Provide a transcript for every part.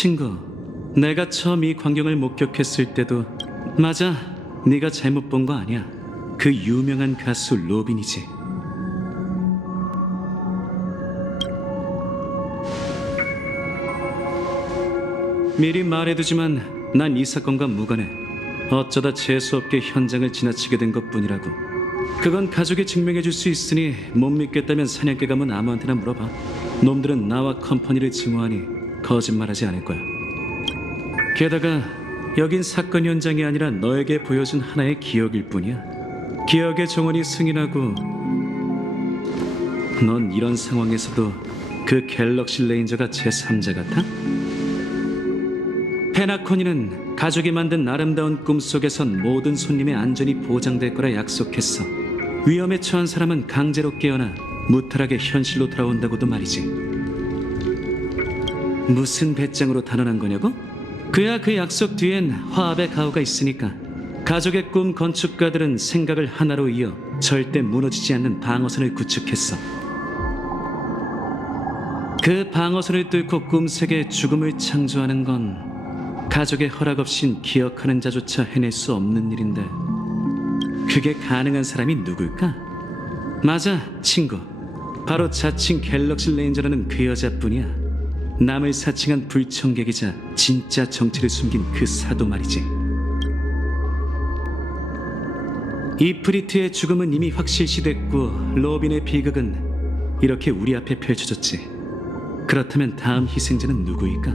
친구, 내가 처음 이 광경을 목격했을 때도 맞아, 네가 잘못 본 거 아니야. 그 유명한 가수 로빈이지. 미리 말해두지만 난 이 사건과 무관해. 어쩌다 재수없게 현장을 지나치게 된 것뿐이라고. 그건 가족이 증명해줄 수 있으니 못 믿겠다면 사냥개 가면 아무한테나 물어봐. 놈들은 나와 컴퍼니를 증오하니 거짓말하지 않을 거야. 게다가 여긴 사건 현장이 아니라 너에게 보여준 하나의 기억일 뿐이야. 기억의 정원이 승인하고 넌 이런 상황에서도 그 갤럭시 레인저가 제3자 같아? 페나코니는 가족이 만든 아름다운 꿈속에선 모든 손님의 안전이 보장될 거라 약속했어. 위험에 처한 사람은 강제로 깨어나 무탈하게 현실로 돌아온다고도 말이지. 무슨 배짱으로 단언한 거냐고? 그야 그 약속 뒤엔 화합의 가오가 있으니까. 가족의 꿈 건축가들은 생각을 하나로 이어 절대 무너지지 않는 방어선을 구축했어. 그 방어선을 뚫고 꿈속에 죽음을 창조하는 건 가족의 허락 없인 기억하는 자조차 해낼 수 없는 일인데, 그게 가능한 사람이 누굴까? 맞아, 친구. 바로 자칭 갤럭시 레인저라는 그 여자뿐이야. 남을 사칭한 불청객이자 진짜 정체를 숨긴 그 사도 말이지. 이프리트의 죽음은 이미 확실시됐고 로빈의 비극은 이렇게 우리 앞에 펼쳐졌지. 그렇다면 다음 희생자는 누구일까?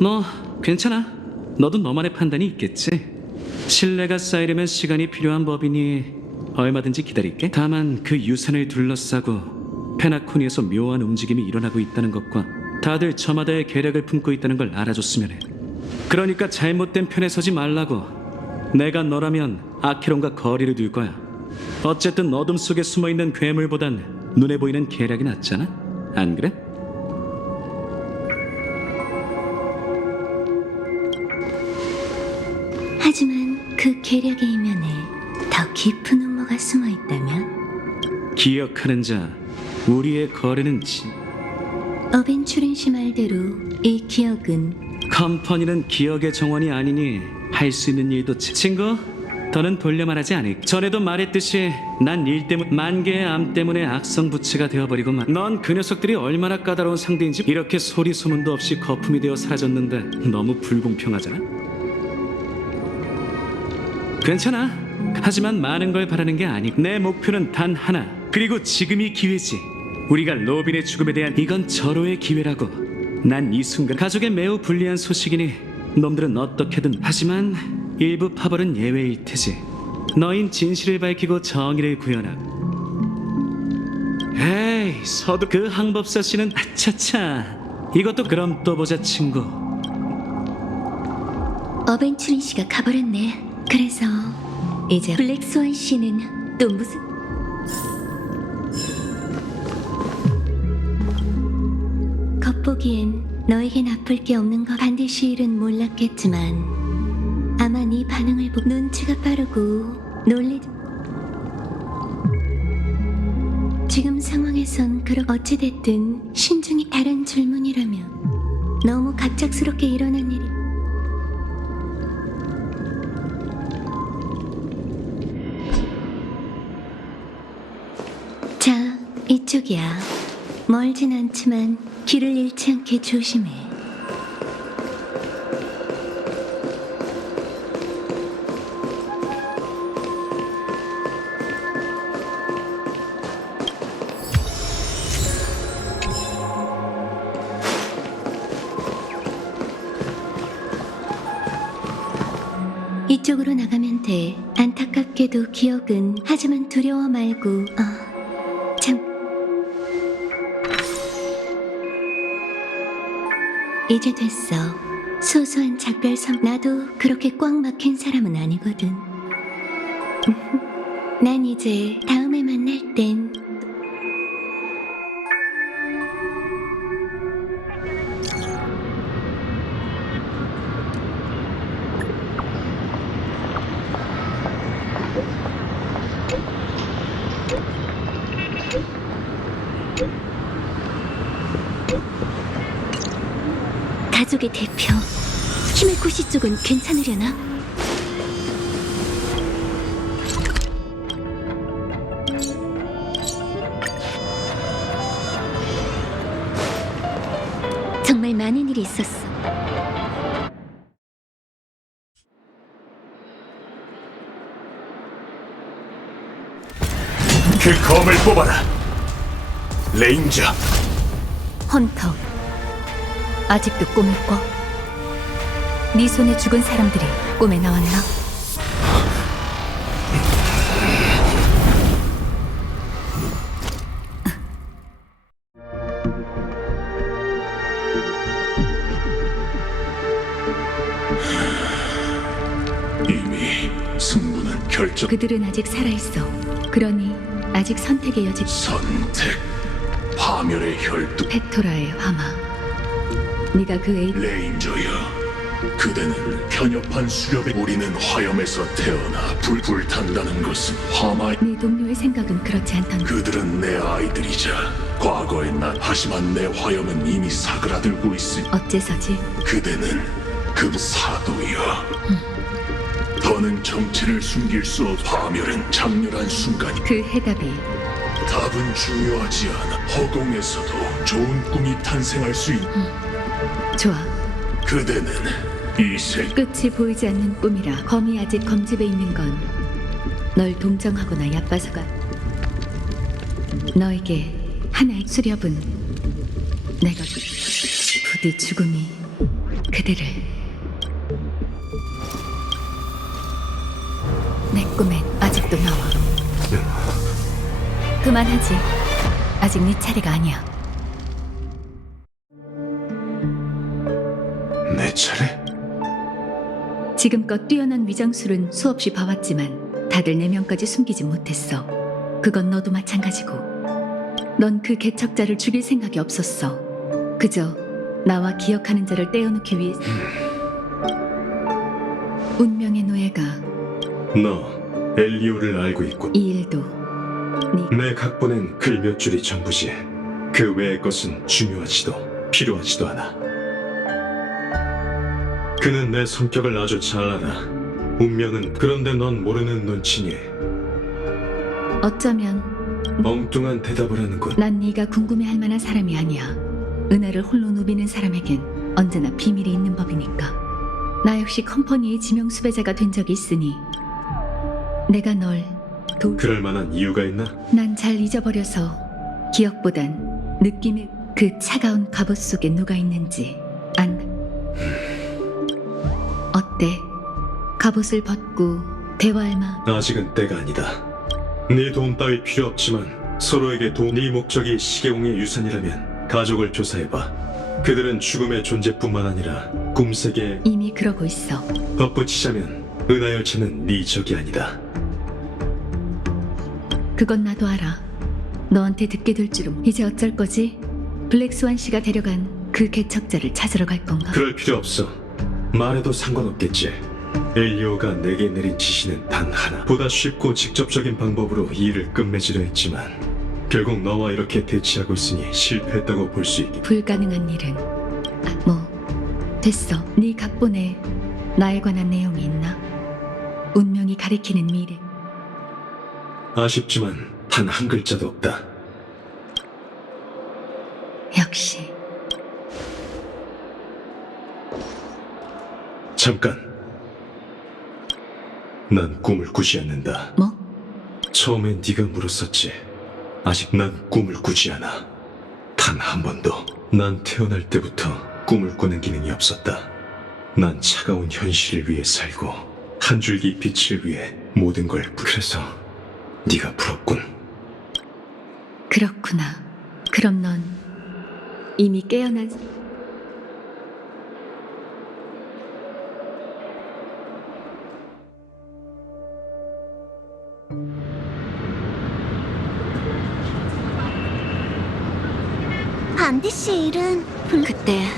뭐 괜찮아. 너도 너만의 판단이 있겠지. 신뢰가 쌓이려면 시간이 필요한 법이니 얼마든지 기다릴게. 다만 그 유산을 둘러싸고 페나코니에서 묘한 움직임이 일어나고 있다는 것과 다들 저마다의 계략을 품고 있다는 걸 알아줬으면 해. 그러니까 잘못된 편에 서지 말라고. 내가 너라면 아케론과 거리를 둘 거야. 어쨌든 어둠 속에 숨어있는 괴물보단 눈에 보이는 계략이 낫잖아? 안 그래? 하지만 그 계략의 이면에 더 깊은 음모가 숨어 있다면? 기억하는 자, 우리의 거래는 어벤츄린 씨 말대로 이 기억은 컴퍼니는 기억의 정원이 아니니 할 수 있는 일도 친구, 더는 돌려 말하지 않을. 전에도 말했듯이 난 일 때문에 만 개의 암 때문에 악성 부치가 되어버리고만. 넌 그 녀석들이 얼마나 까다로운 상대인지 이렇게 소리 소문도 없이 거품이 되어 사라졌는데 너무 불공평하잖아. 괜찮아. 하지만 많은 걸 바라는 게 아니고 내 목표는 단 하나. 그리고 지금이 기회지. 우리가 로빈의 죽음에 대한 이건 절호의 기회라고. 난 이 순간 가족에 매우 불리한 소식이니 놈들은 어떻게든. 하지만 일부 파벌은 예외일 테지. 너인 진실을 밝히고 정의를 구현하고. 에이, 서두 그 항법사 씨는 아차차. 이것도 그럼 또 보자 친구. 어벤츄린 씨가 가버렸네. 그래서 이제 블랙스완 씨는 또 무슨... 겉보기엔 너에겐 아플 게 없는 거 반드시 일은 몰랐겠지만 아마 네 반응을 보고 눈치가 빠르고 지금 상황에선 어찌됐든 신중히 다른 질문이라면 너무 갑작스럽게 일어난 일이... 자, 이쪽이야. 멀진 않지만 길을 잃지 않게 조심해. 이쪽으로 나가면 돼. 안타깝게도 기억은... 하지만 두려워 말고... 이제 됐어. 소소한 작별섬. 나도 그렇게 꽉 막힌 사람은 아니거든. 난 이제 다음에 만날 땐 쪽의 대표 히메코시 쪽은 괜찮으려나? 정말 많은 일이 있었어. 그 검을 뽑아라. 레인저. 헌터, 아직도 꿈을 꿔? 네 손에 죽은 사람들이 꿈에 나왔나? 이미 승부는 결정. 그들은 아직 살아있어. 그러니 아직 선택의 여지. 선택. 파멸의 혈투. 페토라의 화마. 네가 그 에이... 레인저여. 그대는 편협한 수렵에 우리는 화염에서 태어나 불탄다는 것은 화마의. 네 동료의 생각은 그렇지 않던. 그들은 내 아이들이자 과거의 난. 하지만 내 화염은 이미 사그라들고 있으니 어째서지? 그대는 그 사도여. 더는 정체를 숨길 수 없. 파멸은 장렬한 순간이. 그 해답이 답은 중요하지 않아. 허공에서도 좋은 꿈이 탄생할 수 있는. 좋아. 그대는 이 세. 끝이 보이지 않는 꿈이라. 검이 아직 검집에 있는 건 널 동정하거나 얕봐서가. 너에게 하나의 수렵은 내가 부디 죽음이 그들을 내 꿈엔 아직도 나와. 그만하지. 아직 네 차례가 아니야. 내 차례? 지금껏 뛰어난 위장술은 수없이 봐왔지만 다들 내면까지 숨기지 못했어. 그건 너도 마찬가지고. 넌 그 개척자를 죽일 생각이 없었어. 그저 나와 기억하는 자를 떼어놓기 위해. 운명의 노예가 너 엘리오를 알고 있군. 이 일도 내 각본엔 글 몇 줄이 전부지. 그 외의 것은 중요하지도 필요하지도 않아. 그는 내 성격을 아주 잘 알아. 운명은. 그런데 넌 모르는 눈치니 어쩌면 엉뚱한 대답을 하는군. 난 네가 궁금해할 만한 사람이 아니야. 은하를 홀로 누비는 사람에겐 언제나 비밀이 있는 법이니까. 나 역시 컴퍼니의 지명 수배자가 된 적이 있으니 내가 널 그럴 만한 이유가 있나? 난 잘 잊어버려서 기억보단 느낌의 그 차가운 갑옷 속에 누가 있는지 안. 어때? 갑옷을 벗고 대화할 마. 아직은 때가 아니다. 네 도움 따위 필요 없지만 서로에게 네 목적이 시계공의 유산이라면 가족을 조사해봐. 그들은 죽음의 존재뿐만 아니라 꿈세계에. 이미 그러고 있어. 덧붙이자면 은하열차는 네 적이 아니다. 그건 나도 알아. 너한테 듣게 될 줄은. 이제 어쩔 거지? 블랙스완 씨가 데려간 그 개척자를 찾으러 갈 건가? 그럴 필요 없어. 말해도 상관없겠지. 엘리오가 내게 내린 지시는 단 하나. 보다 쉽고 직접적인 방법으로 이 일을 끝맺으려 했지만 결국 너와 이렇게 대치하고 있으니 실패했다고 볼 수 있기. 불가능한 일은 됐어. 네 각본에 나에 관한 내용이 있나? 운명이 가리키는 미래. 아쉽지만 단 한 글자도 없다. 역시 잠깐. 난 꿈을 꾸지 않는다. 뭐? 처음엔 네가 물었었지. 아직 난 꿈을 꾸지 않아. 단 한 번도. 난 태어날 때부터 꿈을 꾸는 기능이 없었다. 난 차가운 현실을 위해 살고 한 줄기 빛을 위해 모든 걸. 그래서 네가 부럽군. 그렇구나. 그럼 넌 이미 깨어난. 반드시 일은 그때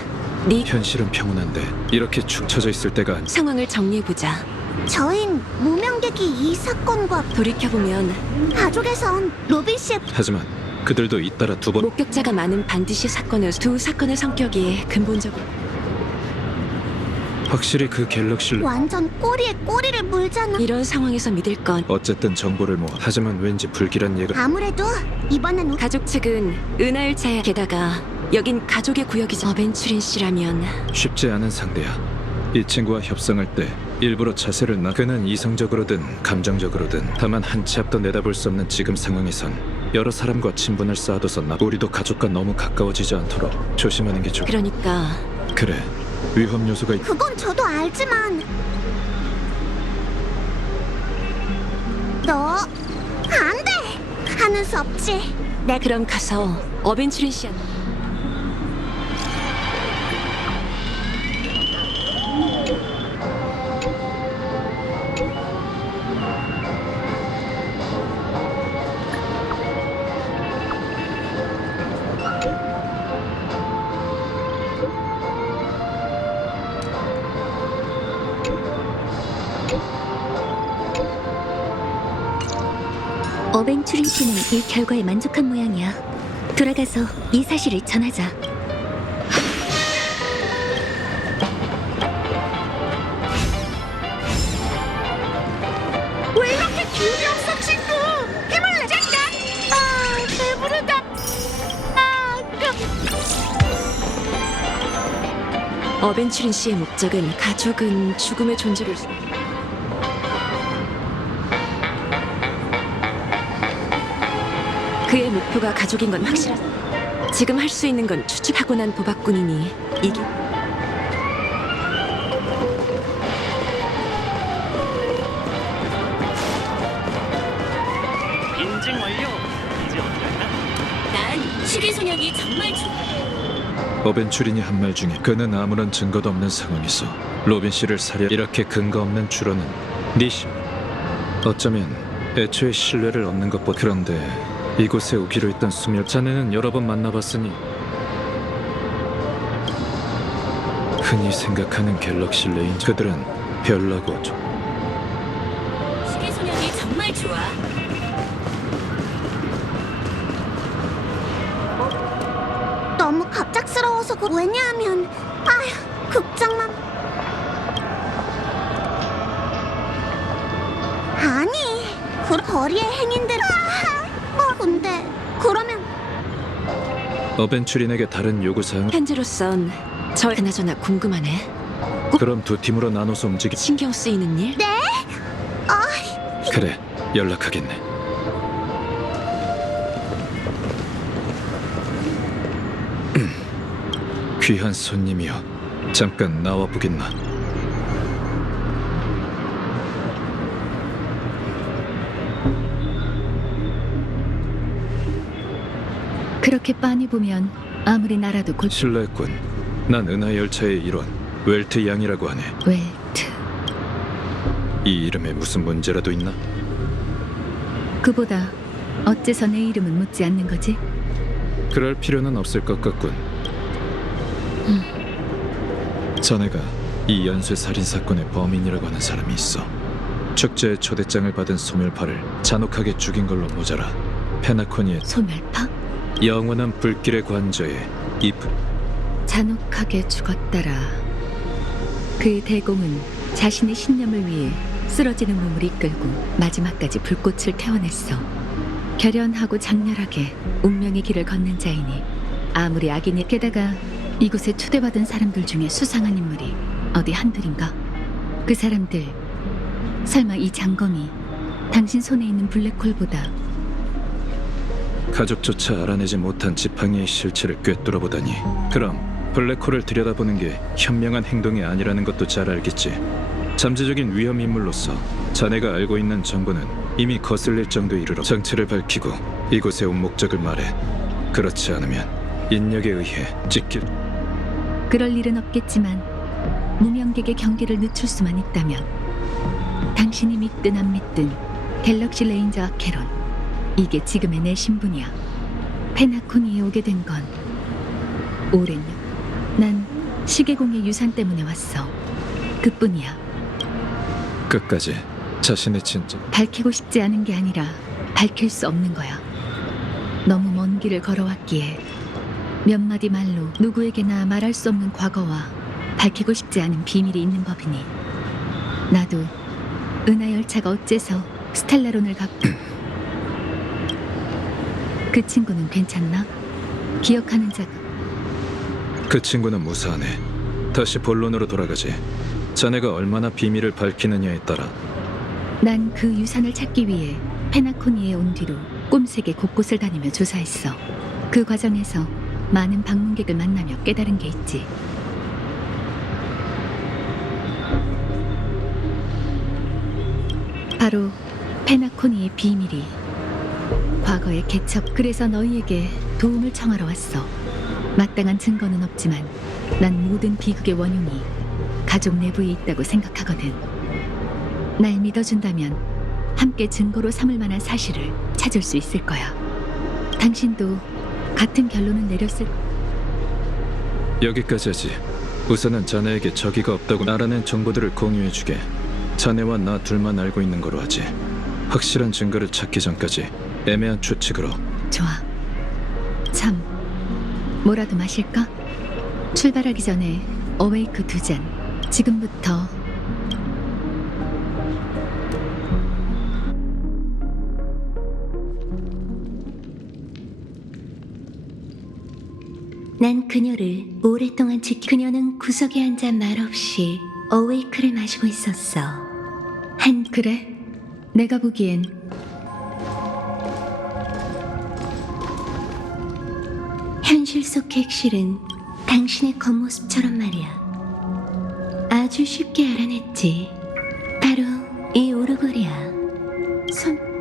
네 현실은 평온한데 이렇게 축 처져 있을 때가. 상황을 정리해보자. 저흰 무명객이 이 사건과 돌이켜보면 가족에선 로빈 씨의 하지만 그들도 잇따라 두 번. 목격자가 많은 반드시 사건은 두 사건의 성격이 근본적으로. 확실히 그 갤럭시를 완전 꼬리에 꼬리를 물잖아. 이런 상황에서 믿을 건 어쨌든 정보를 모아. 하지만 왠지 불길한 예가 아무래도 이번엔 가족 측은 은하열차에 게다가 여긴 가족의 구역이죠. 어벤츄린 씨라면 쉽지 않은 상대야. 이 친구와 협상할 때 일부러 자세를 그는 이성적으로든 감정적으로든 다만 한 치 앞도 내다볼 수 없는 지금 상황에선 여러 사람과 친분을 쌓아둬서 우리도 가족과 너무 가까워지지 않도록 조심하는 게 좋. 그러니까 그래, 위험 요소가 그건 저도 알지만 너 안 돼! 하는 수 없지. 내 그럼 가서 어벤츄린 씨한테 어벤츄린 씨는 이 결과에 만족한 모양이야. 돌아가서 이 사실을 전하자. 왜 이렇게 기운이 없어, 친구? 힘을 내자! 아, 배부르다. 어벤츄린 씨의 목적은 가족은 죽음의 존재를 그의 목표가 가족인 건 확실하다. 지금 할 수 있는 건 추측하고 난 도박꾼이니 이게 인증 완료. 이제 어디 갈까? 난 시계소녀이 정말 좋아. 어벤츄린이 한 말 중에 그는 아무런 증거도 없는 상황에서 로빈 씨를 살해 이렇게 근거 없는 추론은 니시 어쩌면 애초에 신뢰를 얻는 것보다 그런데 이곳에 오기로 했던 수멸 자네는 여러 번 만나봤으니 흔히 생각하는 갤럭시 레인저 그들은 별나고 시계소녀이 정말 좋아. 너무 갑작스러워서 왜냐하면 아휴, 극장만 아니, 그 거리의 행인들 근데 그러면 어벤츄린에게 다른 요구사항 현재로선 저 그나저나 궁금하네. 그럼 두 팀으로 나눠서 움직이 신경 쓰이는 일? 그래 연락하겠네. 귀한 손님이여 잠깐 나와보겠나. 그렇게 빤히 보면 아무리 나라도 곧 실례했군. 난 은하열차의 일원 웰트 양이라고 하네. 웰트. 이 이름에 무슨 문제라도 있나? 그보다 어째서 내 이름은 묻지 않는 거지? 그럴 필요는 없을 것 같군. 자네가 이 연쇄 살인 사건의 범인이라고 하는 사람이 있어. 축제에 초대장을 받은 소멸파를 잔혹하게 죽인 걸로 모자라. 페나코니의 소멸파? 영원한 불길의 관저에 이 잔혹하게 죽었더라. 그 대공은 자신의 신념을 위해 쓰러지는 몸을 이끌고 마지막까지 불꽃을 태워냈어. 결연하고 장렬하게 운명의 길을 걷는 자이니 아무리 악인이 게다가 이곳에 초대받은 사람들 중에 수상한 인물이 어디 한둘인가? 그 사람들 설마 이 장검이 당신 손에 있는 블랙홀보다 가족조차 알아내지 못한 지팡이의 실체를 꿰뚫어보다니. 그럼 블랙홀을 들여다보는 게 현명한 행동이 아니라는 것도 잘 알겠지. 잠재적인 위험 인물로서 자네가 알고 있는 정보는 이미 거슬릴 정도에 이르러 정체를 밝히고 이곳에 온 목적을 말해. 그렇지 않으면 인력에 의해 찍힐. 그럴 일은 없겠지만 무명객의 경계를 늦출 수만 있다면 당신이 믿든 안 믿든 갤럭시 레인저 아케론 이게 지금의 내 신분이야. 페나코니에 오게 된 건 오랜 난 시계공의 유산 때문에 왔어. 그뿐이야. 끝까지 자신의 진짜 밝히고 싶지 않은 게 아니라 밝힐 수 없는 거야. 너무 먼 길을 걸어왔기에 몇 마디 말로 누구에게나 말할 수 없는 과거와 밝히고 싶지 않은 비밀이 있는 법이니 나도 은하 열차가 어째서 스텔라론을 갖고 그 친구는 괜찮나? 기억하는 자가 그 친구는 무사하네. 다시 본론으로 돌아가지. 자네가 얼마나 비밀을 밝히느냐에 따라. 난 그 유산을 찾기 위해 페나코니에 온 뒤로 꼼세게 곳곳을 다니며 조사했어. 그 과정에서 많은 방문객을 만나며 깨달은 게 있지. 바로 페나코니의 비밀이 과거의 개척. 그래서 너희에게 도움을 청하러 왔어. 마땅한 증거는 없지만 난 모든 비극의 원흉이 가족 내부에 있다고 생각하거든. 날 믿어준다면 함께 증거로 삼을 만한 사실을 찾을 수 있을 거야. 당신도 같은 결론을 내렸을 여기까지 하지. 우선은 자네에게 적의가 없다고 알아낸 정보들을 공유해주게. 자네와 나 둘만 알고 있는 거로 하지. 확실한 증거를 찾기 전까지 애매한 추측으로. 좋아. 참, 뭐라도 마실까? 출발하기 전에 어웨이크 2잔. 지금부터. 난 그녀를 오랫동안 그녀는 구석에 앉아 말없이 어웨이크를 마시고 있었어. 그래? 내가 보기엔 현실 속 객실은 당신의 겉모습처럼 말이야. 아주 쉽게 알아냈지. 바로 이 오르골이야.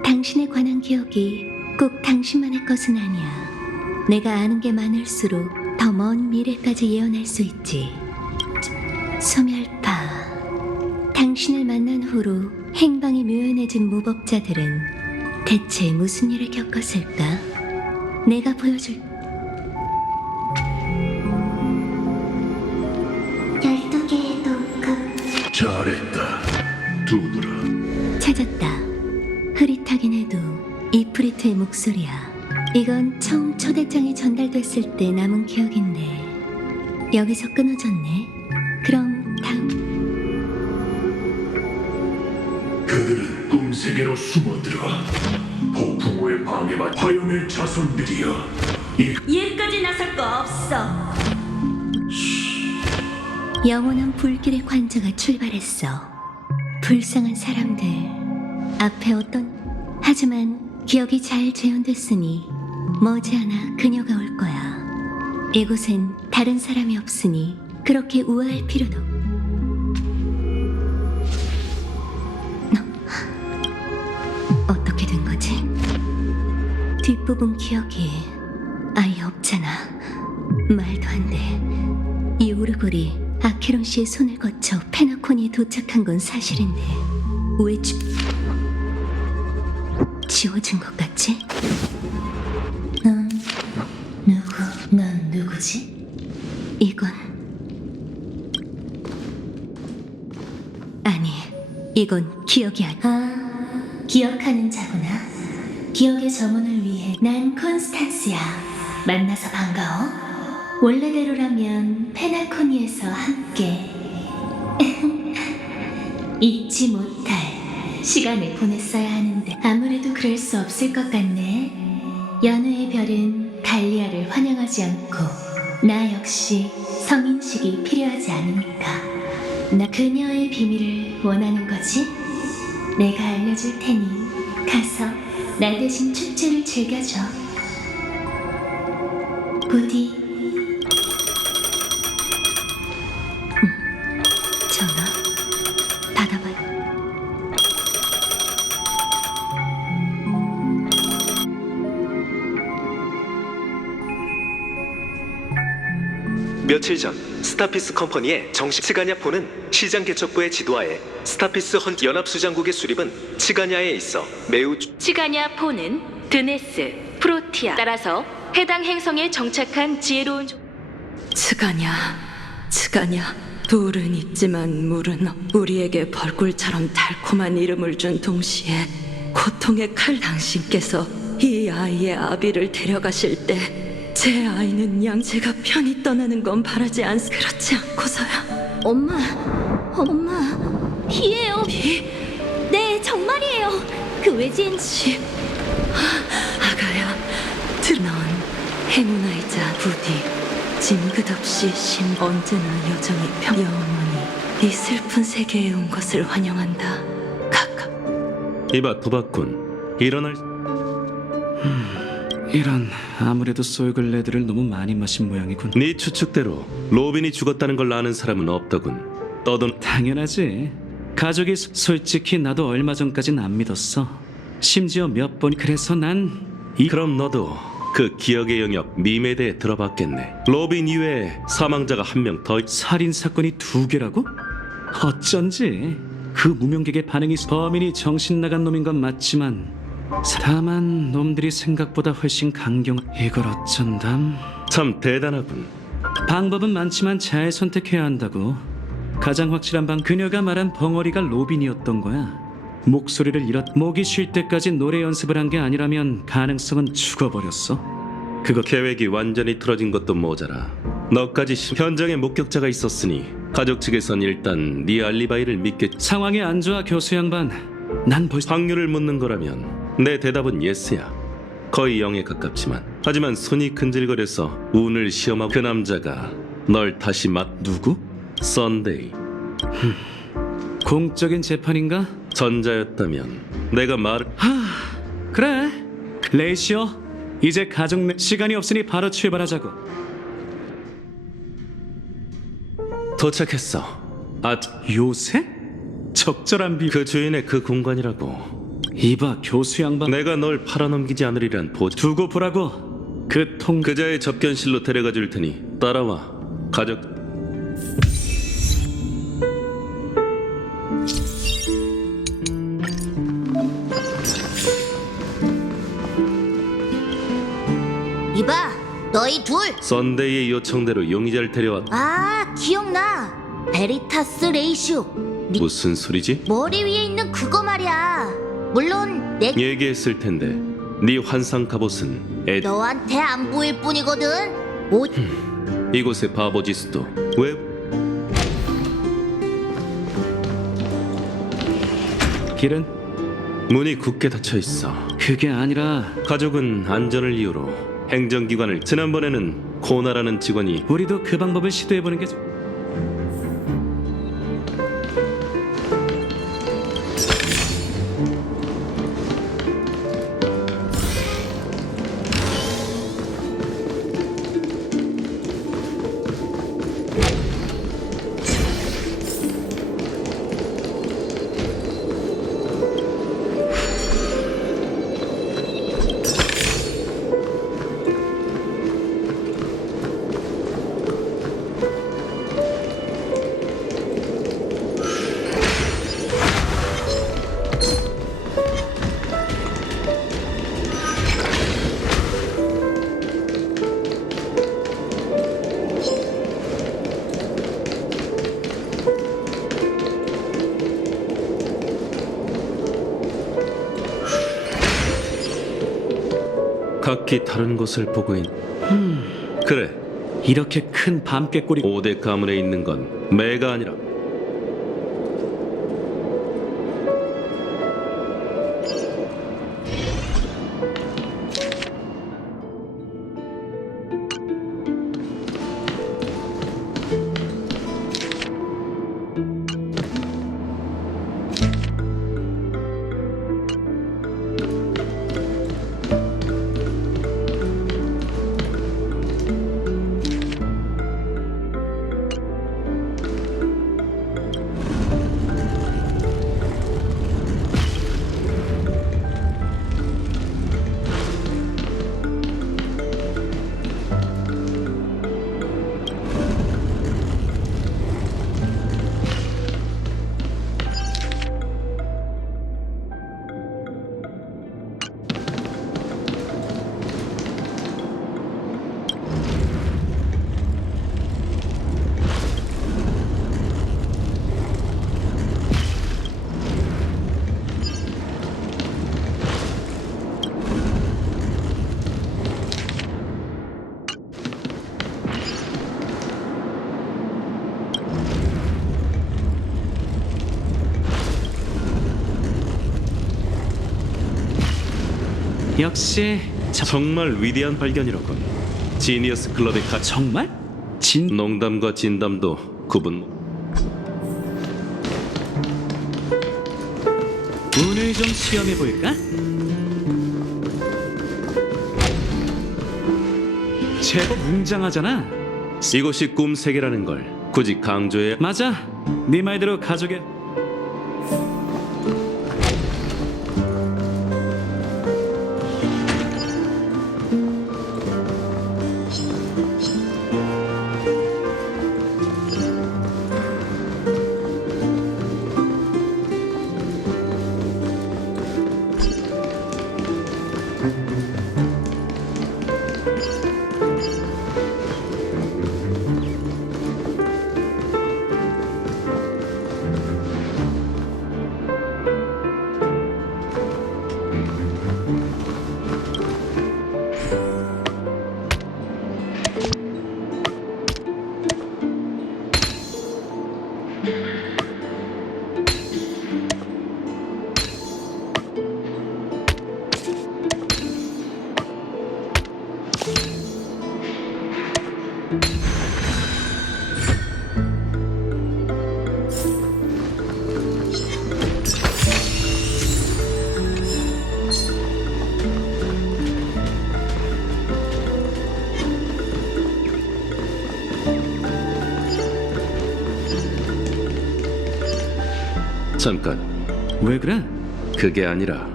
당신에 관한 기억이 꼭 당신만의 것은 아니야. 내가 아는 게 많을수록 더 먼 미래까지 예언할 수 있지. 소멸파. 당신을 만난 후로 행방이 묘연해진 무법자들은 대체 무슨 일을 겪었을까? 내가 보여줄 12개의 독급. 잘했다. 두드러. 찾았다. 흐릿하긴 해도 이프리트의 목소리야. 이건 처음 초대장이 전달됐을 때 남은 기억인데 여기서 끊어졌네. 그럼 다음. 그들은 꿈세계로 숨어들어 폭풍우의 방해받 화염의 자손들이여. 얘까지 나설 거 없어. 영원한 불길의 관자가 출발했어. 불쌍한 사람들 앞에 하지만 기억이 잘 재현됐으니 머지않아 그녀가 올 거야. 이곳엔 다른 사람이 없으니 그렇게 우아할 필요도. 어떻게 된 거지? 뒷부분 기억이 아예 없잖아. 말도 안 돼. 이 오르골이 아케론 씨의 손을 거쳐 페나코니에 도착한 건 사실인데 왜 지워진 것 같지? 넌 누구지? 이건 아니, 이건 기억이 아니야. 기억하는 자구나. 기억의 정원을 위해 난 콘스탄스야. 만나서 반가워. 원래대로라면 페나코니에서 함께 잊지 못할 시간을 보냈어야 하는데 아무래도 그럴 수 없을 것 같네. 연우의 별은 달리아를 환영하지 않고 나 역시 성인식이 필요하지 않으니까. 나 그녀의 비밀을 원하는 거지? 내가 알려줄 테니 가서 나 대신 축제를 즐겨줘. 부디. 전화 받아봐요. 며칠 전 스타피스 컴퍼니의 정식 치가냐포는 시장 개척부의 지도하에 스타피스 헌트 연합수장국의 수립은 치가냐에 있어 매우 치가냐포는 드네스, 프로티아 따라서 해당 행성에 정착한 지혜로운 치가냐, 돌은 있지만 물은 우리에게 벌꿀처럼 달콤한 이름을 준 동시에 고통의 칼. 당신께서 이 아이의 아비를 데려가실 때 제 아이는 제가 편히 떠나는 건 바라지 그렇지 않고서야 엄마, 비예요. 비? 네, 정말이에요. 그 외진 집. 아가야, 넌 행운아이자 부디 징긋없이 언제나 여정이 영원히 이 슬픈 세계에 온 것을 환영한다. 카카. 이봐 도박꾼, 일어날. 이런, 아무래도 솔글레드를 너무 많이 마신 모양이군. 네 추측대로 로빈이 죽었다는 걸 아는 사람은 없더군. 떠돈. 당연하지. 가족이 솔직히 나도 얼마 전까진 안 믿었어. 심지어 몇 번. 그래서 그럼 너도 그 기억의 영역 밈에 대해 들어봤겠네. 로빈 이외에 사망자가 한 명 더. 살인 사건이 2개라고? 어쩐지 그 무명객의 반응이 범인이 정신 나간 놈인 건 맞지만 다만 놈들이 생각보다 훨씬 강경. 이걸 어쩐담. 참 대단하군. 방법은 많지만 잘 선택해야 한다고. 가장 확실한 그녀가 말한 벙어리가 로빈이었던 거야. 목소리를 목이 쉴 때까지 노래 연습을 한 게 아니라면 가능성은 죽어버렸어. 그거 계획이 완전히 틀어진 것도 모자라 너까지 현장에 목격자가 있었으니 가족 측에선 일단 네 알리바이를 믿겠지. 상황이 안 좋아 교수 양반. 난 벌써 확률을 묻는 거라면 내 대답은 예스야. 거의 0에 가깝지만 하지만 손이 근질거려서 운을 시험하고 그 남자가 널 다시 누구? 썬데이. 공적인 재판인가? 전자였다면 내가 그래. 레이시오, 이제 가족 시간이 없으니 바로 출발하자고. 도착했어. 요새? 적절한 그 주인의 그 공간이라고. 이봐 교수 양반. 내가 널 팔아넘기지 않으리란 보장. 두고 보라고. 그자의 접견실로 데려가 줄 테니 따라와. 가족. 이봐, 너희 둘. 썬데이의 요청대로 용의자를 데려왔다. 아, 기억나. 베리타스 레이시오. 무슨 소리지? 머리 위에 있는 그거 말이야. 물론 내 얘기했을 텐데 네 환상 갑옷은 너한테 안 보일 뿐이거든. 이곳의 바보지수도 왜? 길은? 문이 굳게 닫혀 있어. 그게 아니라 가족은 안전을 이유로 행정기관을. 지난번에는 코나라는 직원이. 우리도 그 방법을 시도해보는 게 각기 다른 곳을 보고 있. 그래. 이렇게 큰 밤깨꼬리. 5대 가문에 있는 건 매가 아니라. 역시 정말 위대한 발견이로군. 지니어스 클럽의 정말? 진 농담과 진담도 구분. 운을 좀 시험해 볼까? 제법 웅장하잖아. 이곳이 꿈 세계라는 걸 굳이 강조해. 맞아. 네 말대로 가족의 잠깐. 왜 그래? 그게 아니라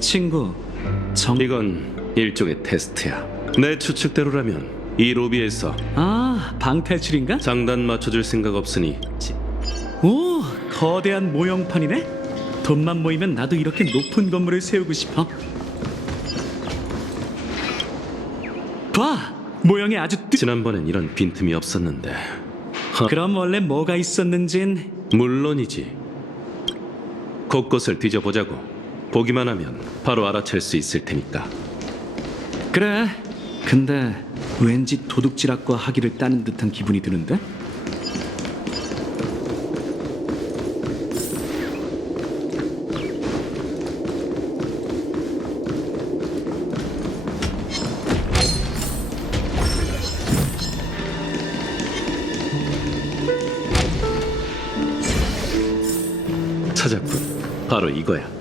친구 이건 일종의 테스트야. 내 추측대로라면 이 로비에서 방탈출인가? 장단 맞춰줄 생각 없으니 오, 거대한 모형판이네. 돈만 모이면 나도 이렇게 높은 건물을 세우고 싶어. 봐, 모형이 아주 지난번엔 이런 빈틈이 없었는데. 그럼 원래 뭐가 있었는진 물론이지. 곳곳을 뒤져보자고. 보기만 하면 바로 알아챌 수 있을 테니까. 그래. 근데 왠지 도둑질학과 학위를 따는 듯한 기분이 드는데? 찾았군. 바로 이거야.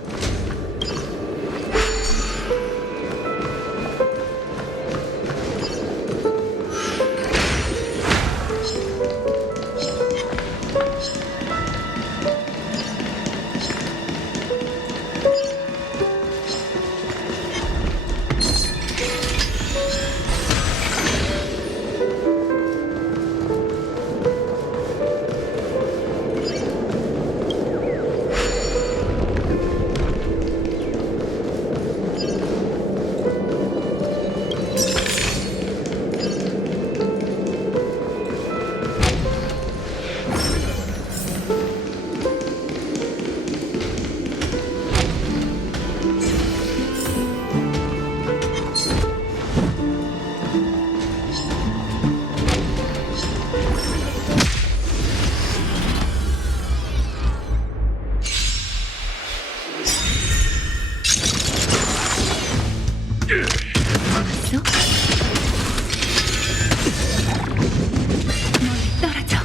떨어져.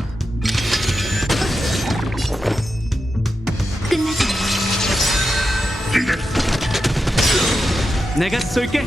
끝나지. 내가 쏠게.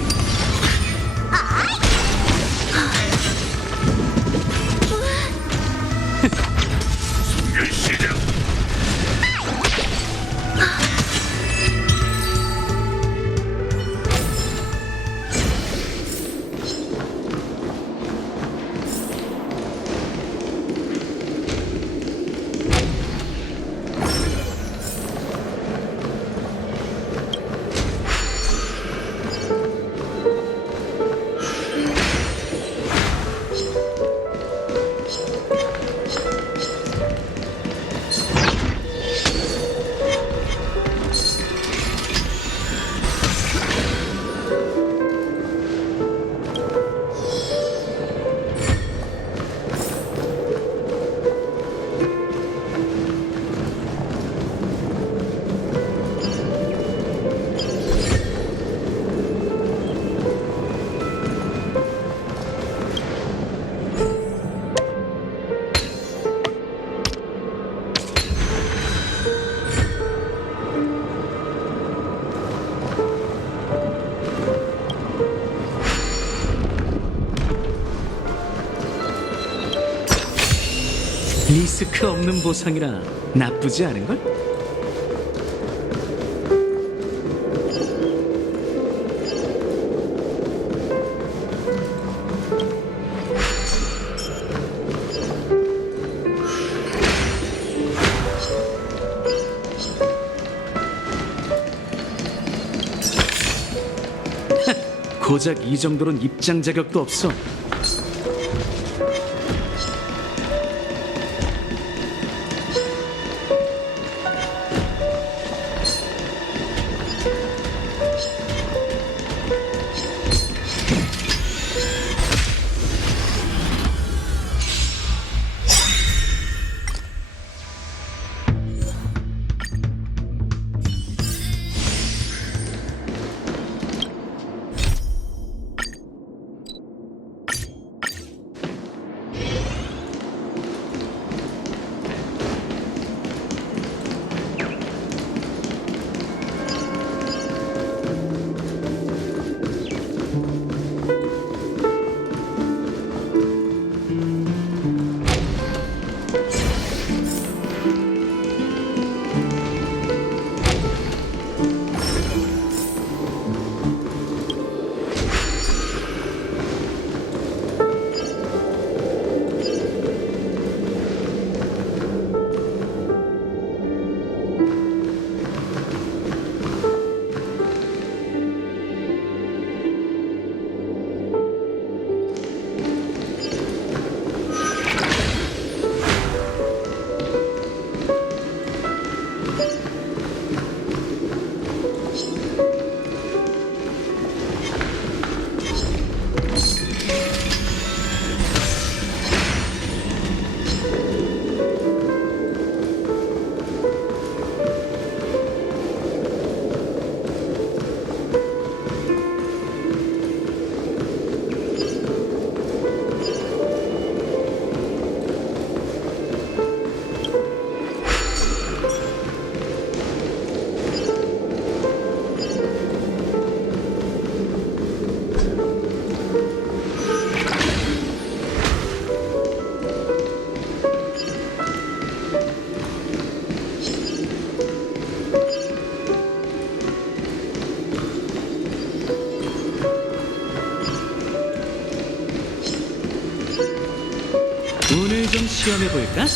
리스크 없는 보상이라 나쁘지 않은걸? 고작 이 정도는 입장 자격도 없어. 운을 좀 시험해볼까?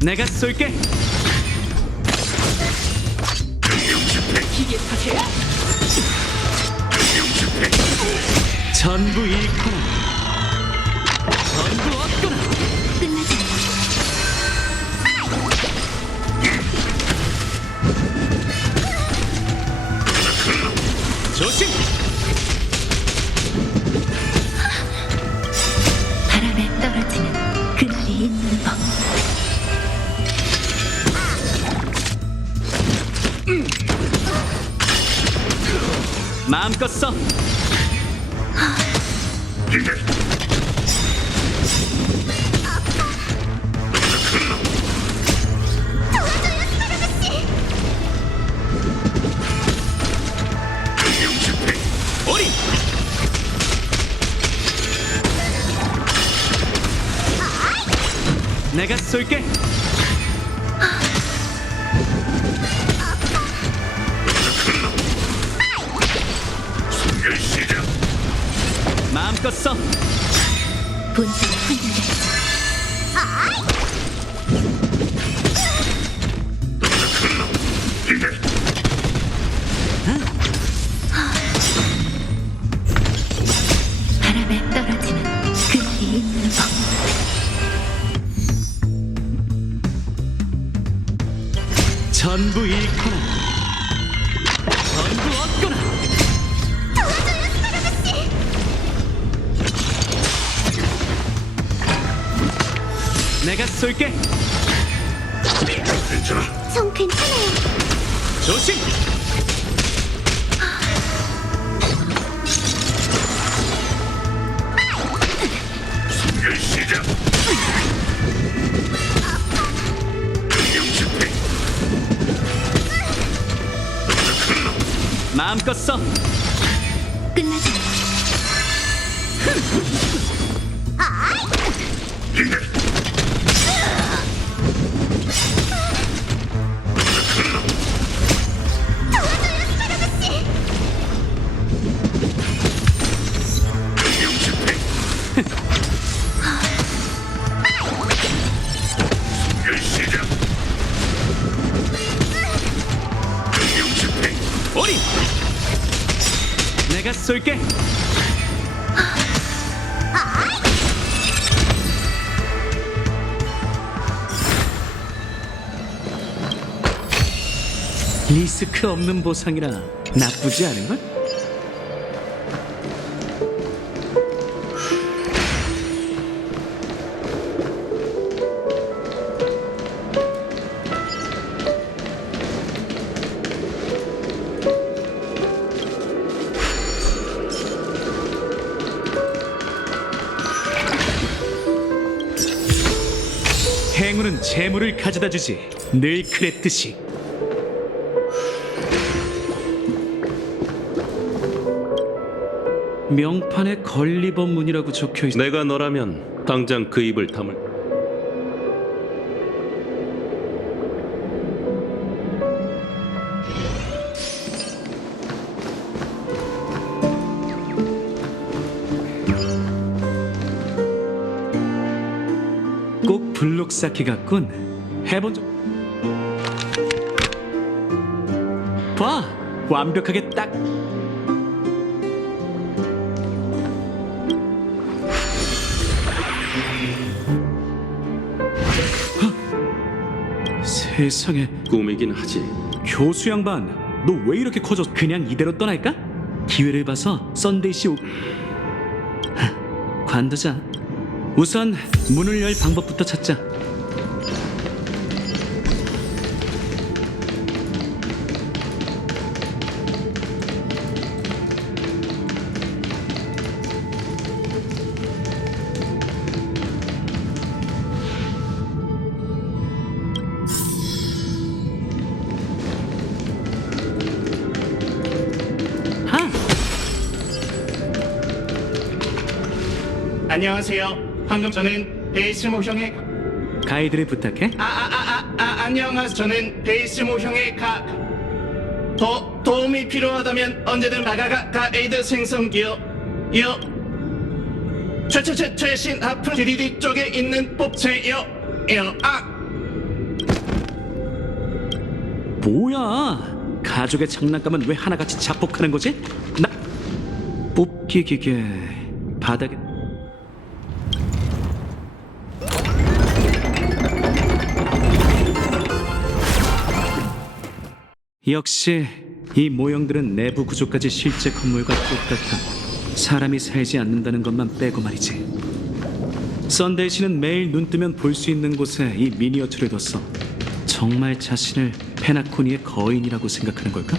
내가 쏠게. 기계 파괴야? 전부 잃거나 전부 얻거나. 끝나지 않아. 조심! 바람에 떨어지는 그날이 있는 법. 마음껏 써. 오리! 내가 쏠게. 마음껏 써. 본성이 흔들렸어. 바람에 떨어지는 그날이 있는 법. 전부 잃거나 전부 얻거나. 내가 쏠게. 전 괜찮아요. 조심. 마음껏 써. 끝나지 않아. 오리. 내가 쏠게. 리스크 없는 보상이라 나쁘지 않은걸? 행운은 재물을 가져다 주지. 늘 그랬듯이. 명판에 건리법문이라고 적혀 있어. 내가 너라면 당장 그 입을 다물. 꼭 블록 쌓기 같군. 해본 적. 봐, 완벽하게 딱. 세상에. 꿈이긴 하지. 교수 양반, 너 왜 이렇게 커졌어? 그냥 이대로 떠날까? 기회를 봐서 썬데이 씨 관두자. 우선 문을 열 방법부터 찾자. 안녕하세요. 방금 저는 베이스 모형의 가이드를 부탁해. 안녕하세요. 저는 베이스 모형의 도움이 필요하다면 언제든 가이드 생성기요. 최신 하프 3D 쪽에 있는 뽑채요. 뭐야? 가족의 장난감은 왜 하나같이 자폭하는 거지? 나 뽑기 기계 바닥에. 역시 이 모형들은 내부 구조까지 실제 건물과 똑같아. 사람이 살지 않는다는 것만 빼고 말이지. 썬데이 씨는 매일 눈 뜨면 볼 수 있는 곳에 이 미니어처를 뒀어. 정말 자신을 페나코니의 거인이라고 생각하는 걸까?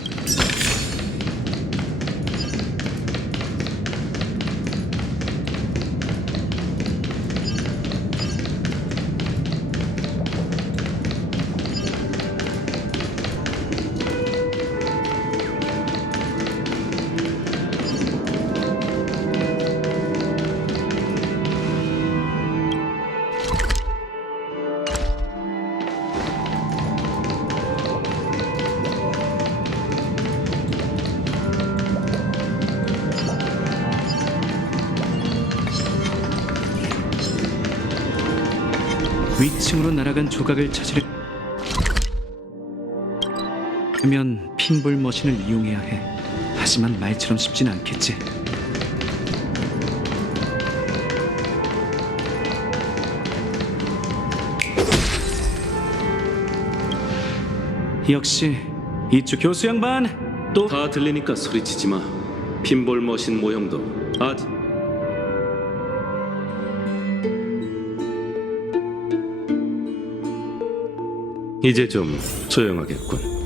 위층으로 날아간 조각을 찾으려면 핀볼 머신을 이용해야 해. 하지만 말처럼 쉽진 않겠지. 역시 이쪽 교수 양반 또 다 들리니까 소리치지 마. 핀볼 머신 모형도 아직 이제 좀 조용하겠군.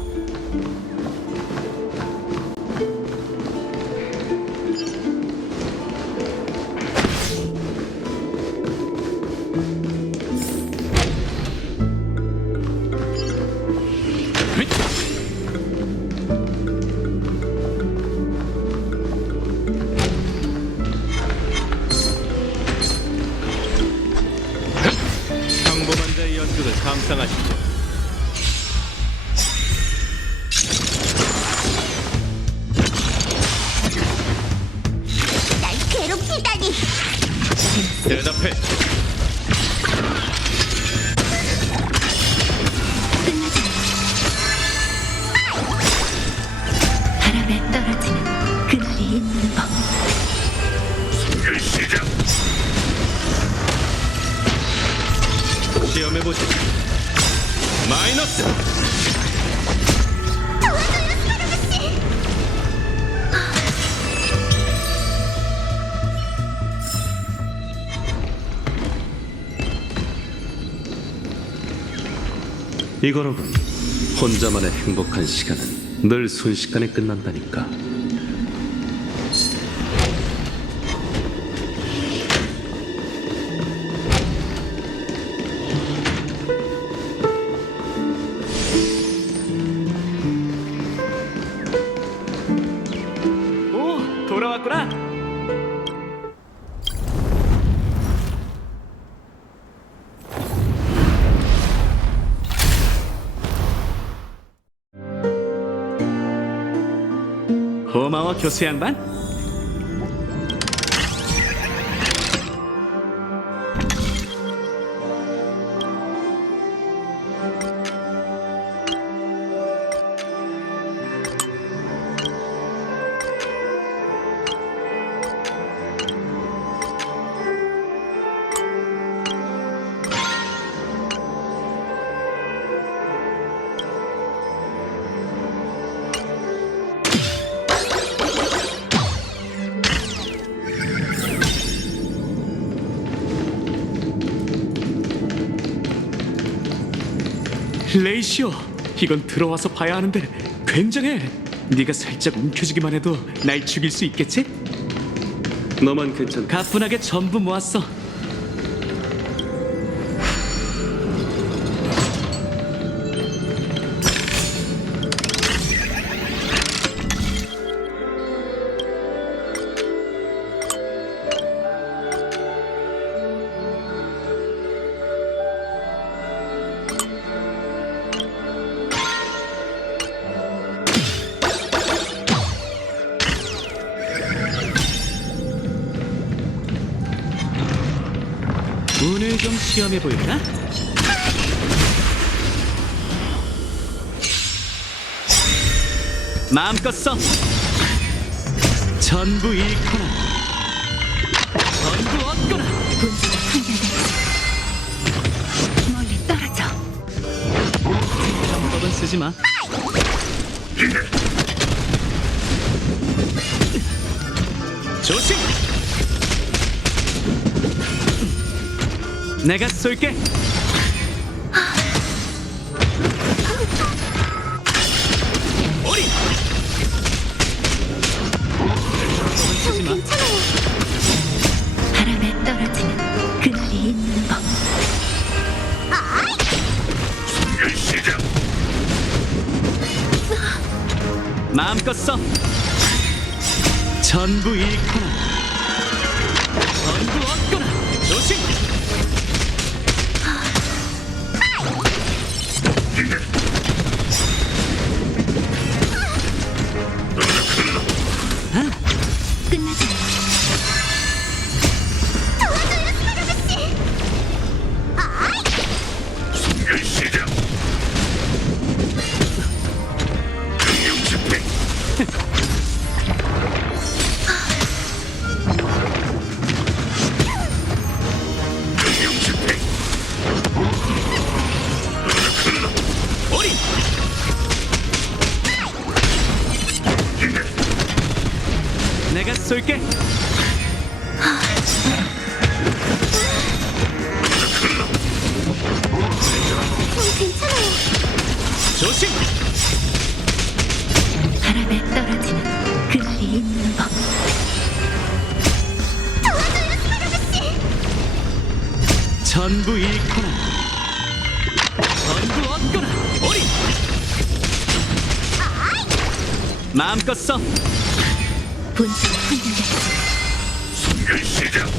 묵상하시죠. 날 괴롭히다니. 대답해. 바람에 떨어지는 그날이 있는 법. 시작. 시험해보지. 마이너스. 이거로군. 혼자만의 행복한 시간은 늘 순식간에 끝난다니까. 오, 돌아왔구나. 고마워, 교수 양반. 레이시오, 이건 들어와서 봐야 하는데 굉장해. 네가 살짝 움켜쥐기만 해도 날 죽일 수 있겠지? 너만 괜찮. 가뿐하게 전부 모았어. 운을 좀 시험해 볼까? 마음껏 써. 전부 잃거나 전부 얻거나. 분수가 한결같이 멀리 떨어져. 방법은 쓰지 마. 조심. 내가 쏠게. 오리. 쓰지 마. 바람에 떨어지는 그날이 있는 법. 시작. 마음껏 써. 전부 잃거나 전부 얻거나. 조심. 끝나지 않아. 시작. 능력 집행. 능력 집행. 오리. 내가 쏠게. 괜찮아요. 조심. 바람에 떨어지는 그날이 있는 법. 전부 잃거나 전부 얻거나. 오리. 마음껏 써. 분수가 한결같이 순결 시작.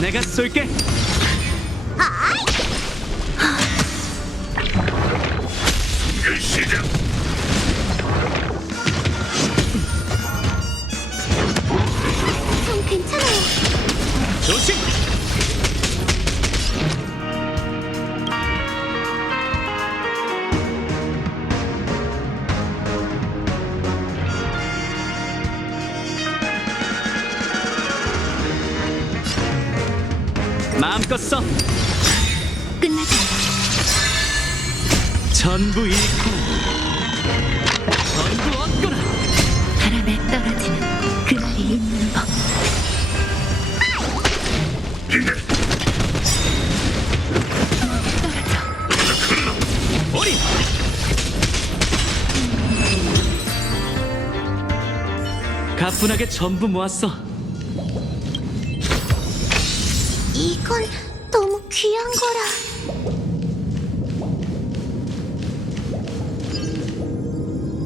내가 쏠게. 시작. 전 괜찮아요. 조심. 마음껏 써. 끝나지 전부 잃고 전부 얻거나. 바람에 떨어지는 그 말이 있는 법. 어리. 가뿐하게 전부 모았어. 이건 너무 귀한 거라.